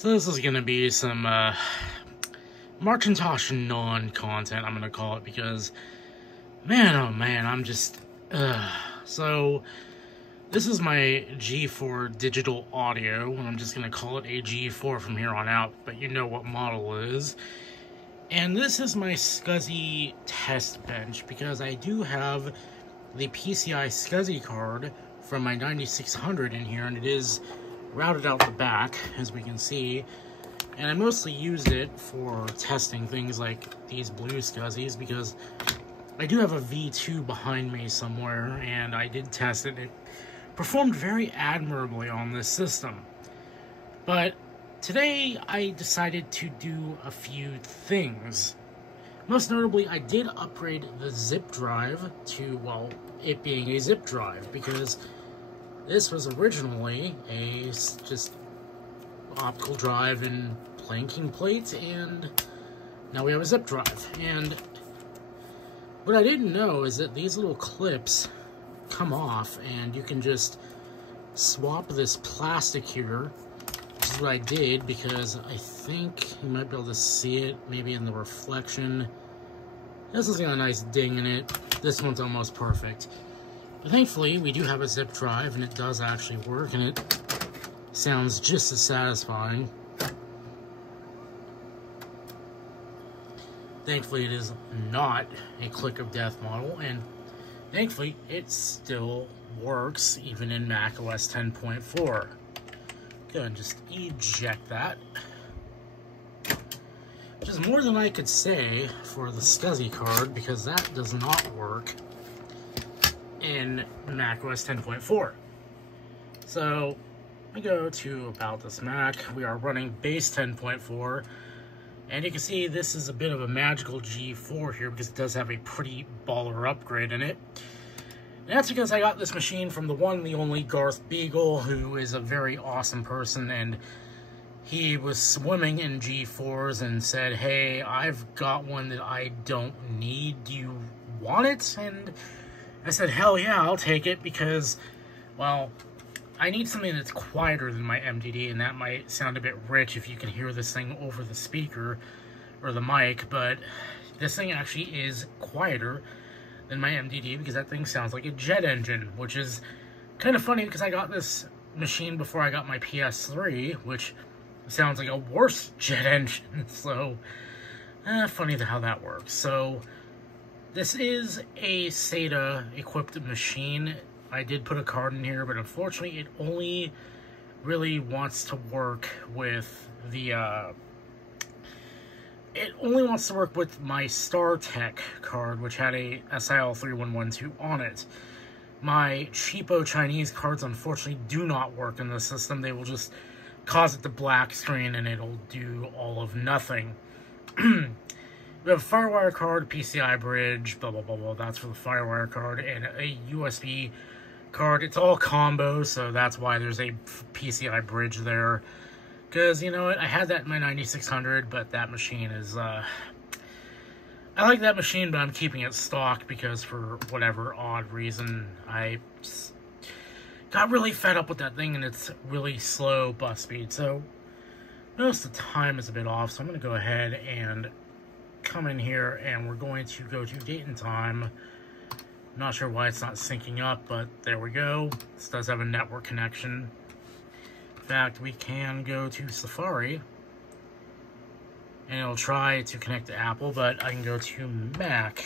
So this is going to be some Macintosh non-content, I'm going to call it, because, man, oh man, I'm just, So, this is my G4 digital audio, and I'm just going to call it a G4 from here on out, but you know what model it is. And this is my SCSI test bench, because I do have the PCI SCSI card from my 9600 in here, and it is routed out the back, as we can see. And I mostly used it for testing things like these blue SCSIs, because I do have a V2 behind me somewhere, and I did test it. It performed very admirably on this system. But today, I decided to do a few things. Most notably, I did upgrade the zip drive to, well, it being a zip drive, because this was originally a just optical drive and planking plate, and now we have a zip drive. And what I didn't know is that these little clips come off, and you can just swap this plastic here. This is what I did, because I think you might be able to see it maybe in the reflection. This has got a nice ding in it. This one's almost perfect. But thankfully, we do have a zip drive, and it does actually work, and it sounds just as satisfying. Thankfully, it is not a click of death model, and thankfully, it still works even in macOS 10.4. Go and just eject that. Which is more than I could say for the SCSI card, because that does not work in macOS 10.4. So, I go to About This Mac. We are running base 10.4. And you can see this is a bit of a magical G4 here, because it does have a pretty baller upgrade in it. And that's because I got this machine from the one and the only Garth Beagle, who is a very awesome person, and he was swimming in G4s and said, "Hey, I've got one that I don't need. Do you want it?" And I said, "Hell yeah, I'll take it," because, well, I need something that's quieter than my MDD, and that might sound a bit rich if you can hear this thing over the speaker or the mic, but this thing actually is quieter than my MDD, because that thing sounds like a jet engine, which is kind of funny, because I got this machine before I got my PS3, which sounds like a worse jet engine, so funny how that works. So this is a SATA-equipped machine. I did put a card in here, but unfortunately, it only really wants to work with the, it only wants to work with my StarTech card, which had a SIL3112 on it. My cheapo Chinese cards, unfortunately, do not work in the system. They will just cause it to black screen, and it'll do all of nothing. We have a FireWire card, PCI bridge, blah, blah, blah, blah. That's for the FireWire card, and a USB card. It's all combo, so that's why there's a PCI bridge there. Because, you know what, I had that in my 9600, but that machine is, I like that machine, but I'm keeping it stock, because for whatever odd reason, I just got really fed up with that thing, and it's really slow bus speed. So, notice the time is a bit off, so I'm going to go ahead and come in here, and we're going to go to date and time. I'm not sure why it's not syncing up, but there we go. This does have a network connection. In fact, we can go to Safari, and it'll try to connect to Apple, but I can go to Mac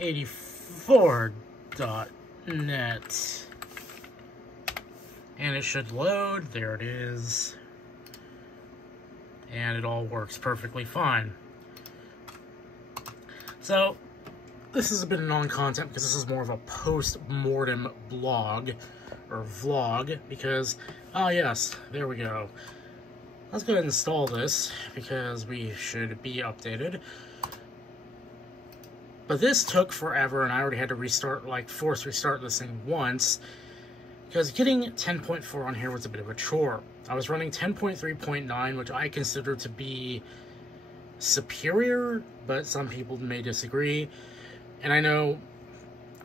84.net, and it should load. There it is, and it all works perfectly fine. So this is a bit of non-content, because this is more of a post-mortem blog, or vlog, because, oh yes, there we go. Let's go ahead and install this, because we should be updated. But this took forever, and I already had to restart, like, force restart this thing once, because getting 10.4 on here was a bit of a chore. I was running 10.3.9, which I consider to be superior, but some people may disagree. And I know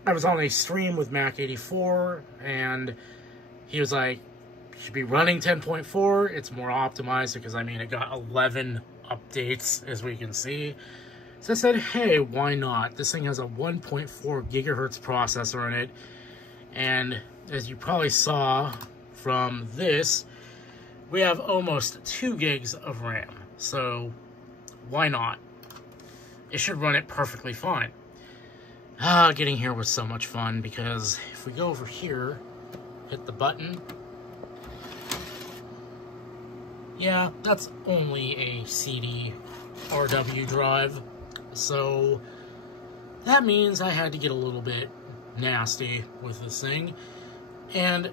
I was on a stream with Mac84, and he was like, should be running 10.4. It's more optimized because, I mean, it got 11 updates, as we can see. So I said, hey, why not? This thing has a 1.4 gigahertz processor in it. And as you probably saw from this, we have almost 2 gigs of RAM. So why not? It should run it perfectly fine. Getting here was so much fun because if we go over here, hit the button. Yeah, that's only a CD RW drive. So that means I had to get a little bit nasty with this thing. And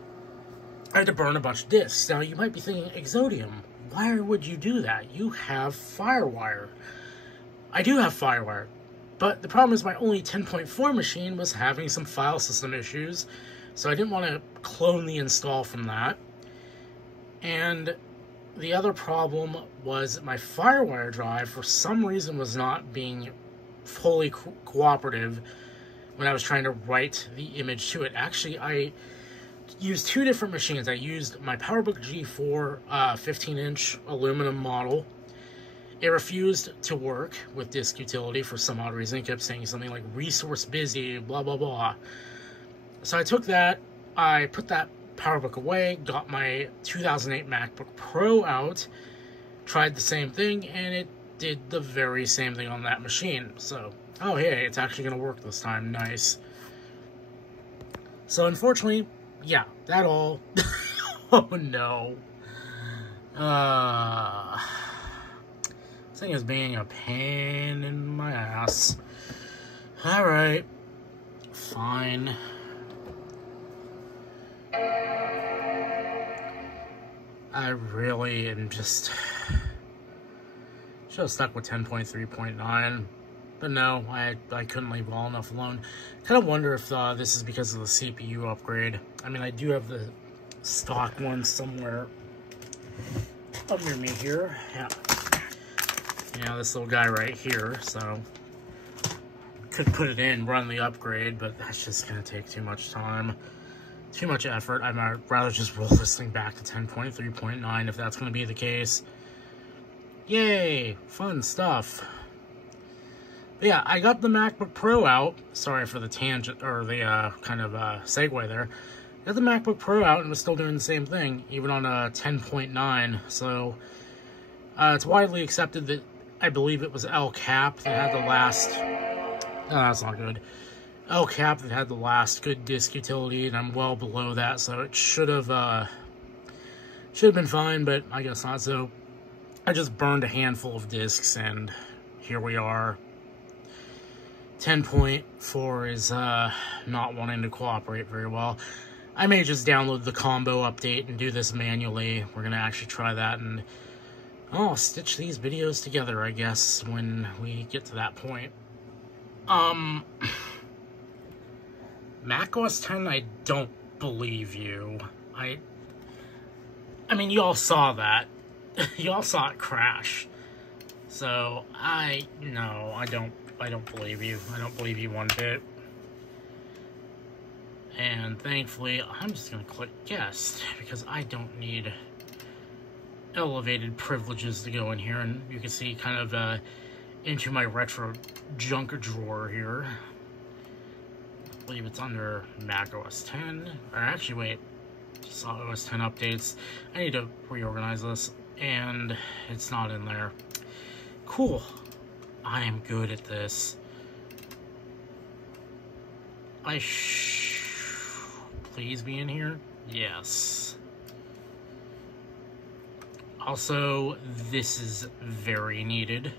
I had to burn a bunch of disks. Now you might be thinking, Exodium, why would you do that? You have FireWire. I do have FireWire. But the problem is my only 10.4 machine was having some file system issues, so I didn't want to clone the install from that. And the other problem was my FireWire drive, for some reason, was not being fully cooperative when I was trying to write the image to it. Actually, I used 2 different machines. I used my PowerBook G4 15-inch aluminum model. It refused to work with disk utility for some odd reason. It kept saying something like resource busy, blah, blah, blah. So I took that, I put that PowerBook away, got my 2008 MacBook Pro out, tried the same thing, and it did the very same thing on that machine. So, oh hey, it's actually going to work this time. Nice. So unfortunately, yeah, that all. Oh no. This thing is being a pain in my ass. Alright. Fine. I really am just... should have stuck with 10.3.9. But no, I couldn't leave well enough alone. Kind of wonder if this is because of the CPU upgrade. I mean, I do have the stock one somewhere up near me here. Yeah. Yeah, this little guy right here, so could put it in, run the upgrade, but that's just going to take too much time, too much effort. I'd rather just roll this thing back to 10.3.9 if that's going to be the case. Yay, fun stuff. But yeah, I got the MacBook Pro out. Sorry for the tangent, or the kind of segue there. Got the MacBook Pro out and was still doing the same thing, even on a 10.9, so it's widely accepted that I believe it was El Cap that had the last... No, that's not good. El Cap that had the last good disk utility, and I'm well below that, so it should have been fine, but I guess not. So I just burned a handful of disks, and here we are. 10.4 is not wanting to cooperate very well. I may just download the combo update and do this manually. We're going to actually try that, and I'll stitch these videos together, I guess, when we get to that point. macOS 10, I don't believe you. I mean, you all saw that. You all saw it crash. So, no, I don't believe you. I don't believe you one bit. And thankfully, I'm just going to click guest, because I don't need elevated privileges to go in here. And you can see kind of into my retro junk drawer here. I believe it's under Mac OS 10. Or actually, wait, saw OS 10 updates. I need to reorganize this, and it's not in there. Cool. I am good at this. Please be in here? Yes. Also, this is very needed,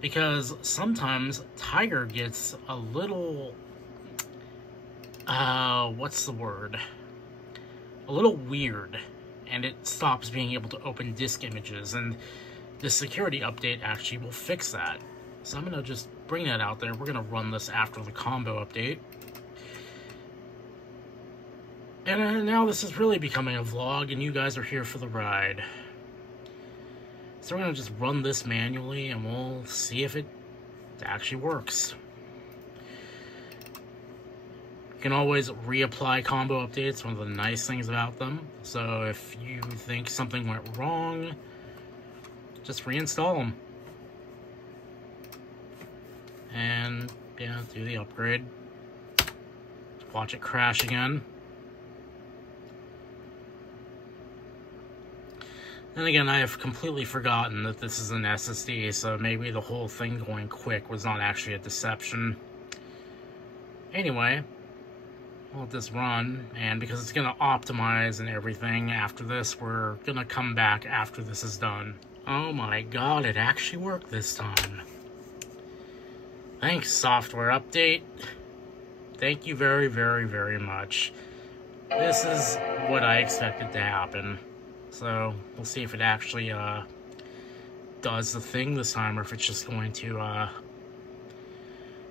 because sometimes Tiger gets a little, what's the word? A little weird, and it stops being able to open disk images, and the security update actually will fix that. So I'm going to just bring that out there. We're going to run this after the combo update. And now this is really becoming a vlog, and you guys are here for the ride. So we're going to just run this manually, and we'll see if it actually works. can always reapply combo updates, one of the nice things about them. So if you think something went wrong, just reinstall them. And, yeah, do the upgrade. Watch it crash again. And again, I have completely forgotten that this is an SSD, so maybe the whole thing going quick was not actually a deception. Anyway, I'll let this run, and because it's going to optimize and everything after this, we're going to come back after this is done. Oh my god, it actually worked this time. Thanks, software update. Thank you very, very, very much. This is what I expected to happen. So, we'll see if it actually does the thing this time, or if it's just going to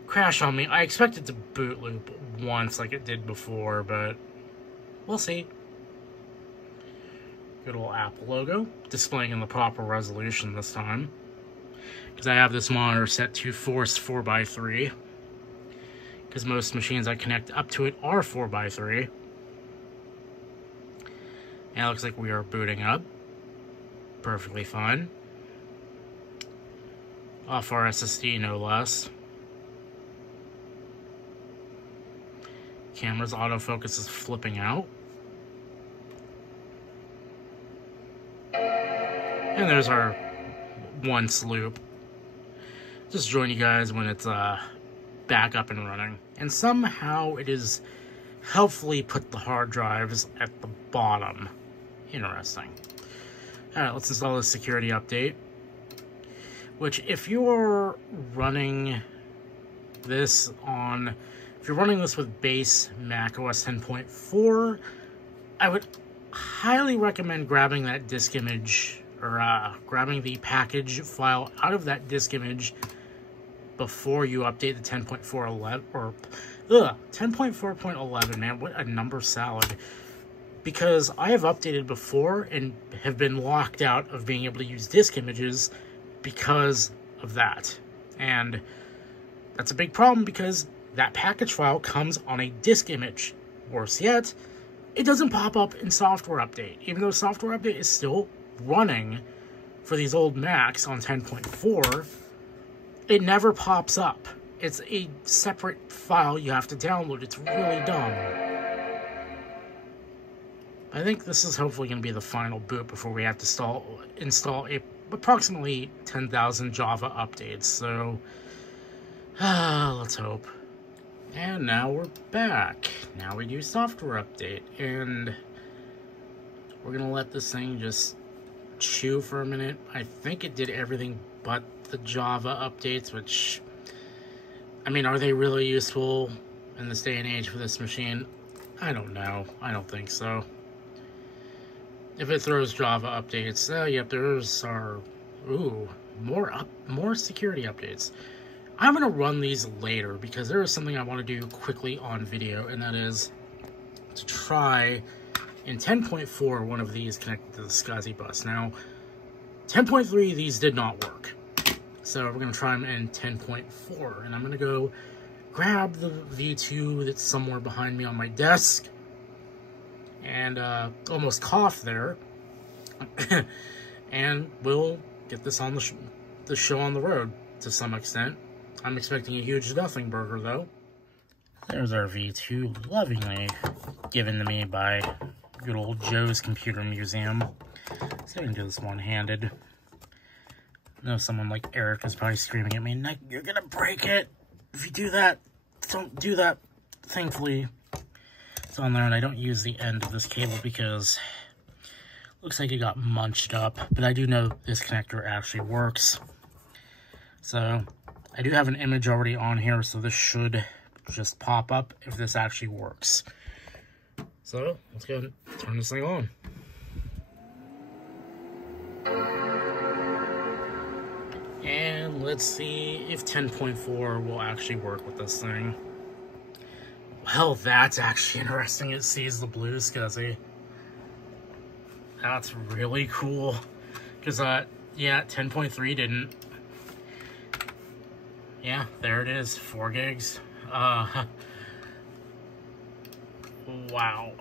crash on me. I expect it to boot loop once like it did before, but we'll see. Good old Apple logo, displaying in the proper resolution this time. Because I have this monitor set to forced 4x3. Because most machines I connect up to it are 4x3. And it looks like we are booting up. Perfectly fine. Off our SSD, no less. Camera's autofocus is flipping out. And there's our once loop. Just join you guys when it's back up and running. And somehow it is helpfully put the hard drives at the bottom. Interesting. Alright, let's install this security update. Which, if you're running this on... If you're running this with base Mac OS 10.4, I would highly recommend grabbing that disk image, or grabbing the package file out of that disk image before you update the 10.4.11, or 10.4.11, man, what a number salad. Because I have updated before and have been locked out of being able to use disk images because of that. And that's a big problem because that package file comes on a disk image. Worse yet, it doesn't pop up in software update. Even though software update is still running for these old Macs on 10.4, it never pops up. It's a separate file you have to download. It's really dumb. I think this is hopefully going to be the final boot before we have to install approximately 10,000 Java updates. So, let's hope. And now we're back. Now we do software update. And we're going to let this thing just chew for a minute. I think it did everything but the Java updates, which, I mean, are they really useful in this day and age for this machine? I don't know. I don't think so. If it throws Java updates, yep, there's our, more security updates. I'm going to run these later because there is something I want to do quickly on video, and that is to try in 10.4 one of these connected to the SCSI bus. Now, 10.3, these did not work. So we're going to try them in 10.4, and I'm going to go grab the V2 that's somewhere behind me on my desk, and almost cough there, and we'll get this on the show on the road to some extent. I'm expecting a huge nothing burger, though. There's our V2, lovingly given to me by good old Joe's Computer Museum. So I can do this one-handed. I know someone like Eric is probably screaming at me, "Nick, you're gonna break it! If you do that, don't do that." Thankfully, it's on there, and I don't use the end of this cable because it looks like it got munched up. But I do know this connector actually works. So I do have an image already on here, so this should just pop up if this actually works. So let's go ahead and turn this thing on. And let's see if 10.4 will actually work with this thing. Well, that's actually interesting. It sees the blue SCSI. That's really cool. Because, yeah, 10.3 didn't. Yeah, there it is. 4 gigs. wow.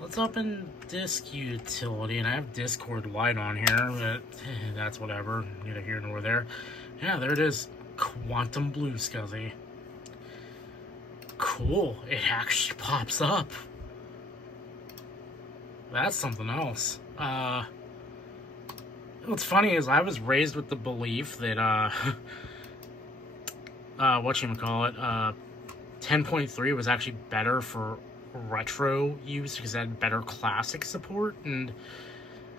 Let's open disk utility, and I have Discord light on here, but that's whatever, neither here nor there. Yeah, there it is, Quantum Blue Scuzzy. Cool, it actually pops up. That's something else. What's funny is I was raised with the belief that, whatchamacallit, 10.3 was actually better for retro use because it had better classic support and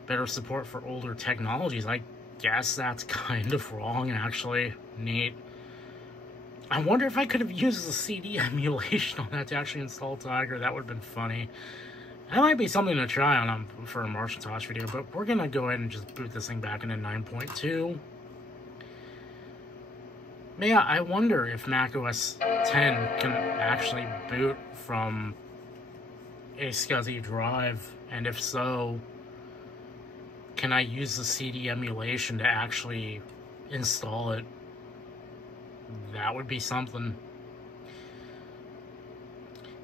better support for older technologies. I guess that's kind of wrong, actually. Neat. I wonder if I could have used the CD emulation on that to actually install Tiger. That would have been funny. That might be something to try on for a Macintosh video, but we're gonna go ahead and just boot this thing back into 9.2. But yeah, I wonder if Mac OS X can actually boot from a SCSI drive, and if so, can I use the CD emulation to actually install it? That would be something.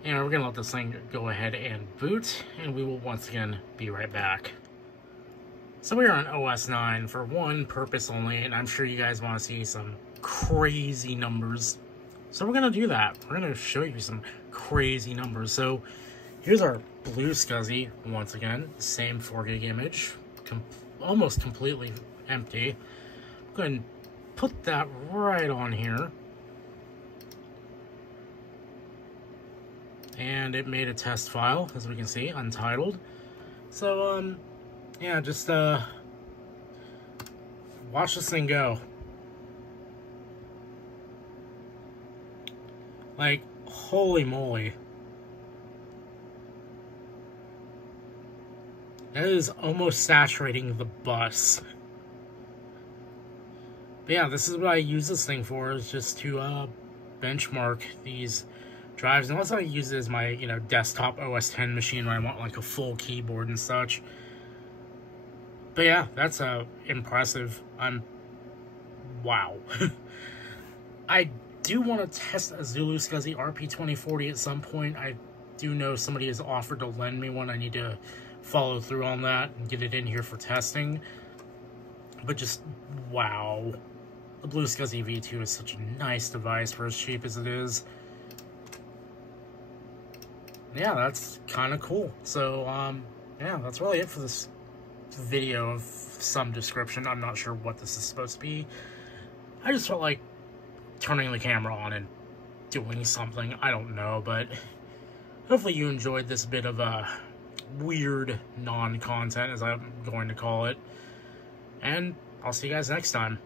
And we're gonna let this thing go ahead and boot, and we will once again be right back. So we are on OS 9 for one purpose only, and I'm sure you guys want to see some crazy numbers. So we're gonna do that. We're gonna show you some crazy numbers. So here's our blue SCSI once again, same 4 gig image, almost completely empty. I'm going to put that right on here. And it made a test file, as we can see, untitled. So, yeah, just, watch this thing go. Like, holy moly. That is almost saturating the bus. But yeah, this is what I use this thing for, is just to, benchmark these drives. Unless I use it as my, desktop OS X machine where I want, like, a full keyboard and such. But yeah, that's, impressive. Wow. I do want to test a Zulu SCSI RP2040 at some point. I do know somebody has offered to lend me one. I need to follow through on that and get it in here for testing. But just, wow. The Blue SCSI V2 is such a nice device for as cheap as it is. Yeah, that's kind of cool. So, yeah, that's really it for this video of some description. I'm not sure what this is supposed to be. I just felt like turning the camera on and doing something. I don't know, but hopefully you enjoyed this bit of weird non-content, as I'm going to call it. And I'll see you guys next time.